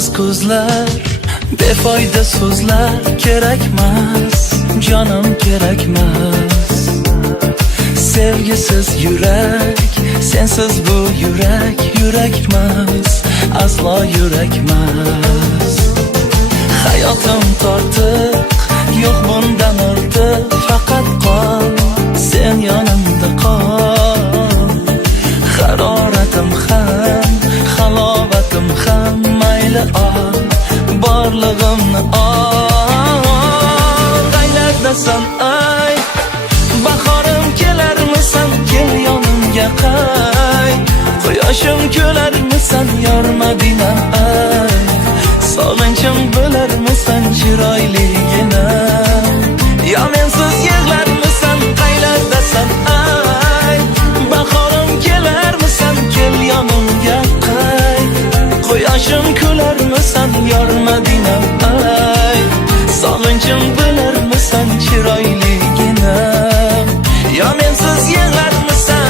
Yolsiz ko'zlar, befoyda so'zlar kerakmas, jonim kerakmas. Sevgisiz yurak, sensiz bu yurak yurakmas, aslo yurakmas. Hayotim tortiq, yo'q bundan ortiq, faqat qol, sen yonimda qol. Haroratim ham, halovatim ham mayli ol, borlig'imni ol. Qaylardasan ay, bahorim kelarmisan, kel yonimga qay. Quyoshim kelarmisan, yor Madinam ay. Sog'inchim bo'larmisan, chiroyligina. Yo mensiz yig'larmisan, qaylardasan ay. Bahorim kelarmisan, kel yonimga qay. Quyoshim kelarmisan, yor Madinam ay. Sog'inchim bo'larmisan, chiroyligina. Yo mensiz yig'larmisan.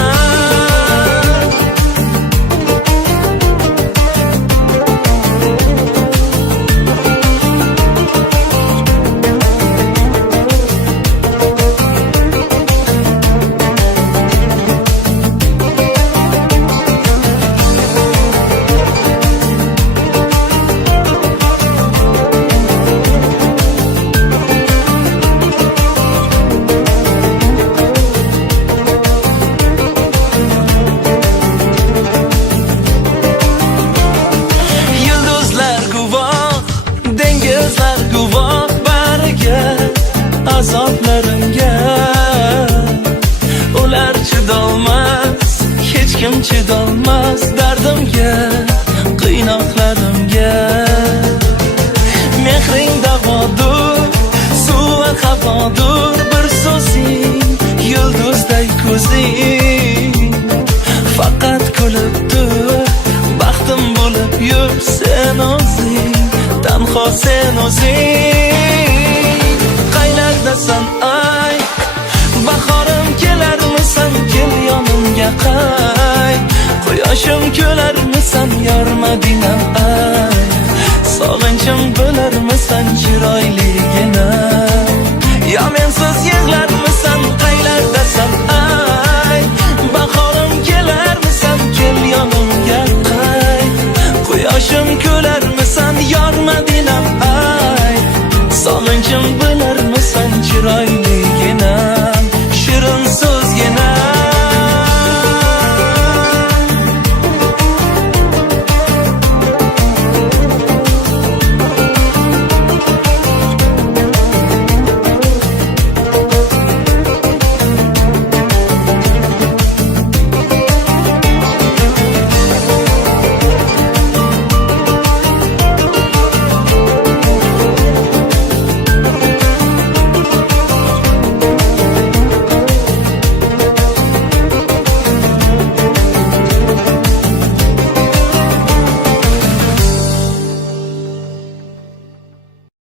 Azoblarimga ular chidolmas, hech kim chidolmas dardimga, qiynoqlarimga. Mehring davodur, suvi havodur, bir so'zing, yulduzday ko'zing. Faqat kulib tur, baxtim bo'lib yur sen o'zing, tanho sen o'zing. Qaylardasan ay, bahorim kelarmisan, kel yonimga qay. Quyoshim kelarmisan, yor Madinam ay. Sog'inchim bo'larmisan, chiroyligina. Yo mensiz yig'larmisan,